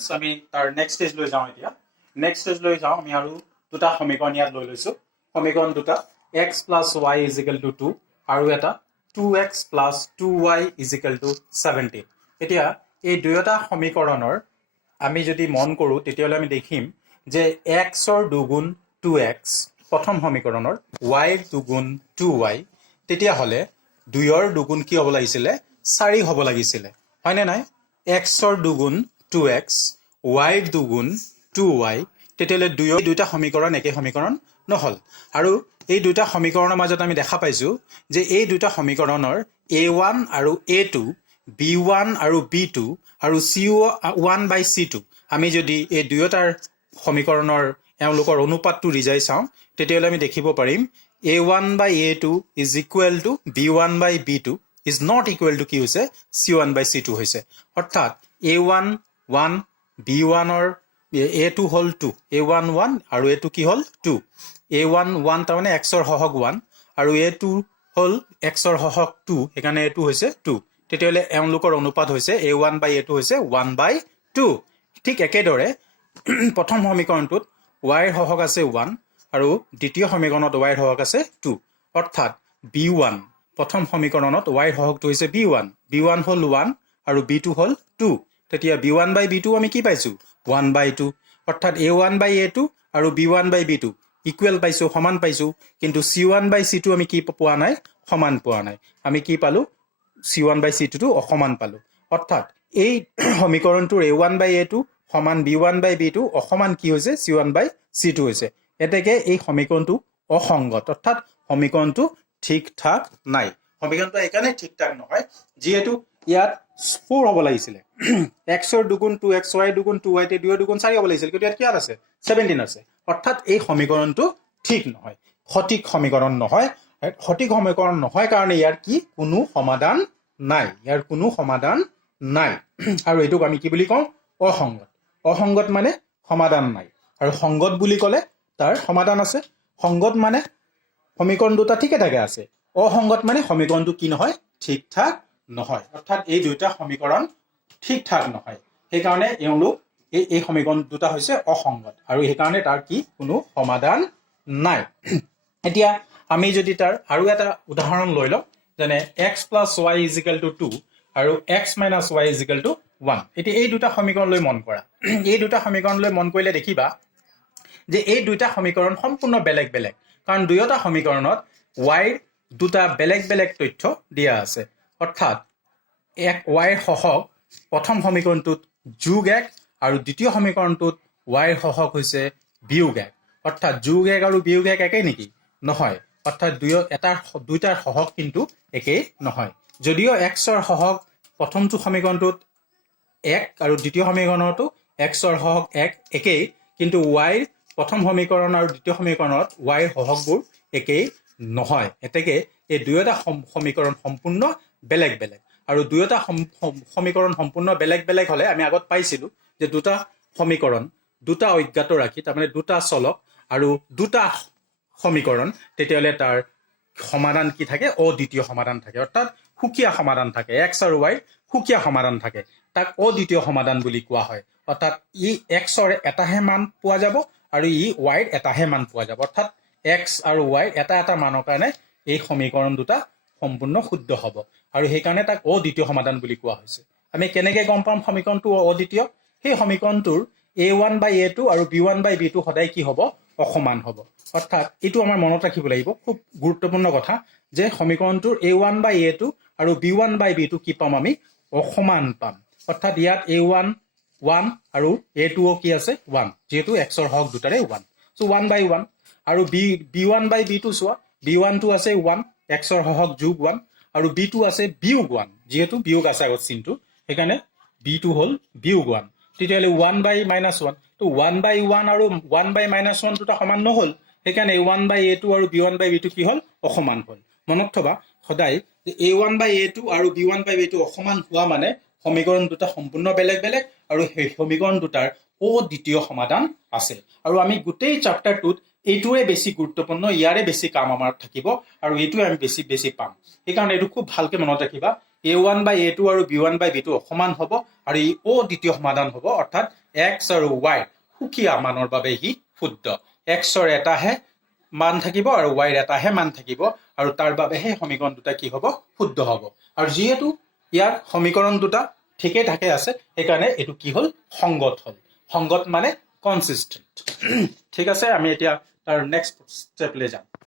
Students আমি তাৰ next stage লৈ যাওঁ এতিয়া নেক্সট ষ্টেজ লৈ যাওঁ আমি আৰু দুটা সমীকৰণ ইয়াত লৈ লৈছোঁ সমীকৰণ দুটা x plus y is equal to 2 আৰু এটা 2x plus 2y is equal to 17 এতিয়া এই দুয়োটা সমীকৰণৰ আমি যদি মন কৰোঁ তেতিয়াহ'লে আমি দেখিম যে x ৰ দুগুণ 2x প্ৰথম সমীকৰণৰ y ৰ দুগুণ 2y তেতিয়াহ'লে 2 ৰ দুগুণ কি হ'ব লাগিছিলে 4 হ'ব লাগিছিলে হয়নে নাই x ৰ দুগুণ 2x y ৰ দুগুণ 2y তেতিয়াহ'লে দুটা সমীকৰণ একে সমীকৰণ নহল আৰু এই দুটা সমীকৰণৰ মাজত আমি দেখা পাইছোঁ যে এই দুটা সমীকৰণৰ a1 আৰু a2 b1 আৰু b2 আৰু c1 by c2 আমি যদি এই দুয়োটাৰ সমীকৰণৰ এওঁলোকৰ অনুপাতটো ৰিজাই চাওঁ তেতিয়াহ'লে আমি দেখিব পাৰিম a1 by a2 is equal to b1 by b2 is not equal to কি হৈছে c1 by c2 হৈছে অৰ্থাৎ a1 1 b1 ৰ a2 হল 2 a1 1 আৰু a2 কি হল 2 a1 1 তাৰমানে x ৰ হহগ 1 আৰু a2 হল x ৰ হহগ 2 এখানে a2 হৈছে 2 তেতিয়াহ'লে এওঁলোকৰ অনুপাত হৈছে a1 by a2 হৈছে 1 by 2 ঠিক একেদৰে প্ৰথম সমীকৰণটোত y ৰ হহগ আছে 1 আৰু দ্বিতীয় সমীকৰণত y ৰ হহগ আছে 2 অৰ্থাৎ b1 প্ৰথম সমীকৰণত y ৰ হহগটো হৈছে b1 হল 1 আৰু b2 হল 2 তেতিয়া b1 by b2 আমি কি পাইছো 1 by 2 অৰ্থাৎ a1 by a2 আৰু b1 by b2 ইকুৱেল পাইছো সমান পাইছো কিন্তু c1 by c2 আমি কি পোৱা নাই সমান পোৱা নাই আমি কি পালো c1 by c2 টো অসমান পালো অৰ্থাৎ এই সমীকৰণটোৰ a1 by a2 সমান b1 by b2 অসমান কি হৈছে c1 by c2 হৈছে এতেকে এই সমীকৰণটো অসংগত অৰ্থাৎ সমীকৰণটো ঠিক ঠাক নাই সমীকৰণটো একানে ঠিক ঠাক নহয় যেহেতু ইয়াত 4 হ'ব লাগিছিল x ৰ দুগুণ 2x y দুগুণ 2y তে 2 দুগুণ 4 হ'ব লাগিছিল কিন্তু ইয়াত কি আছে 17 আছে অৰ্থাৎ এই সমীকৰণটো ঠিক নহয় সঠিক সমীকৰণ নহয় সঠিক সমীকৰণ নহয় কাৰণে ইয়াৰ কি কোনো সমাধান নাই আৰু এটোক আমি কি বুলি কওঁ অসংগত মানে সমাধান নাই আৰু সংগত বুলি ক'লে তাৰ সমাধান আছে সংগত মানে সমীকৰণ দুটা ঠিকে থাকে আছে অসংগত মানে সমীকৰণটো কি নহয় ঠিক ঠাক নহয় অৰ্থাৎ এই দুটা সমীকৰণ ঠিক ঠাক নহয় সেই কাৰণে এওঁলোক এই সমীকৰণ দুটা হৈছে অসংগত আৰু সেই কাৰণে তাৰ কি কোনো সমাধান নাই এতিয়া আমি যদি তাৰ আৰু এটা উদাহৰণ লৈ লওঁ যেনে x + y = 2 আৰু x - y = 1 এতিয়া এই দুটা সমীকৰণ লৈ মন কৰা এই দুটা সমীকৰণ লৈ মন কৰিলে দেখিবা যে এই দুটা সমীকৰণ সম্পূৰ্ণ বেলেগ বেলেগ কাৰণ দুয়োটা সমীকৰণত y ৰ দুটা বেলেগ বেলেগ তথ্য দিয়া আছে অৰ্থাৎ y ৰ হহগ প্ৰথম সমীকৰণটোত যোগ 1 আৰু দ্বিতীয় সমীকৰণটোত y ৰ হহগ হৈছে বিয়োগ 1 অৰ্থাৎ যোগ 1 আৰু বিয়োগ 1 একেই নেকি নহয় অৰ্থাৎ দুইটাৰ হহগ কিন্তু একেই নহয় যদিও x ৰ হহগ প্ৰথমটো সমীকৰণটোত 1 আৰু দ্বিতীয় সমীকৰণটো x ৰ হহগ 1 একেই কিন্তু y ৰ প্ৰথম সমীকৰণ আৰু দ্বিতীয় সমীকৰণত y ৰ হহগবোৰ একেই নহয় এতেকে এই দুয়োটা সমীকৰণ সম্পূৰ্ণ বেলেগ বেলেগ আৰু দুয়োটা সমীকৰণ সম্পূৰ্ণ বেলেগ বেলেগ হলে আমি আগত পাইছিলো যে দুটা সমীকৰণ দুটা অজ্ঞাত ৰাখি তাৰমানে দুটা চলক আৰু দুটা সমীকৰণ তেতিয়াহ'লে তাৰ সমাধান কি থাকে অদ্বিতীয় সমাধান থাকে অৰ্থাৎ সুকীয়া সমাধান থাকে x আৰু y সুকীয়া সমাধান থাকে তাক অদ্বিতীয় সমাধান বুলি কোৱা হয় অৰ্থাৎ ই x ৰ এটাহে মান পোৱা যাব আৰু ই y ৰ এটাহে মান পোৱা যাব অৰ্থাৎ x আৰু y এটা মানৰ কাৰণে এই সমীকৰণ দুটা সম্পূৰ্ণ শুদ্ধ হ'ব আৰু সেই কাৰণে তাক অদ্বিতীয় সমাধান বুলি কোৱা হৈছে আমি কেনেকৈ গম পাম সমীকৰণটো অদ্বিতীয় সেই সমীকৰণটোৰ a1 by a2 আৰু b1 by b2 সদায় কি হ'ব অসমান হ'ব অৰ্থাৎ এইটো আমাৰ মনত ৰাখিব লাগিব খুব গুৰুত্বপূৰ্ণ কথা যে সমীকৰণটোৰ a1 by a2 আৰু b1 by b2 কি পাম আমি অসমান পাম অৰ্থাৎ ইয়াত a1 1 আৰু a2 কি আছে 1 যেহেতু x ৰ হক দুটাৰে 1 সো 1 by 1 আৰু b1 by b2 চোৱা b1 টো আছে 1 x ৰ হক যোগ 1 আৰু b2 আছে বিয়োগ 1 যেহেতু বিয়োগ আছে আগত চিনটো সেইকাৰণে b2 হল বিয়োগ 1 তেতিয়াহ'লে 1 by -1 তো 1 by 1 আৰু 1 by -1 দুটা সমান নহল সেইকাৰণে a1 by a2 আৰু b1 by b2 কি হল অসমান হল মনত থবা সদায় যে a1 by a2 আৰু b1 by b2 অসমান হোৱা মানে সমীকৰণ দুটা সম্পূৰ্ণ বেলেগ বেলেগ আৰু সেই সমীকৰণ দুটাৰ অদ্বিতীয় সমাধান আছে আৰু আমি গোটেই চ্যাপ্টাৰটোত এইটোৱে বেছি গুৰুত্বপূৰ্ণ ইয়াৰে বেছি কাম আমাৰ থাকিব আৰু এইটোৱে আমি বেছি পাম সেইকাৰণে এইটো খুব ভালকে মনত ৰাখিবা a1 by a2 আৰু b1 by b2 অসমান হ'ব আৰু ই অদ্বিতীয় সমাধান হ'ব অৰ্থাৎ এক্স আৰু ৱাই সুকীয়া মানৰ বাবে সি শুদ্ধ। এক্সৰ এটাহে মান থাকিব আৰু ৱাইৰ এটাহে মান থাকিব, আৰু তাৰ বাবে সেই সমীকৰণ দুটা কি হ'ব? শুদ্ধ হ'ব। আৰু যিহেতু ইয়াৰ সমীকৰণ দুটা ঠিকেই থাকে আছে, সেইকাৰণে এইটো কি হ'ল? সংগত হ'ল। সংগত মানে কনচিষ্টেণ্ট। ঠিক আছে, আমি এতিয়া তাৰ নেক্সট ষ্টেপলৈ যাম।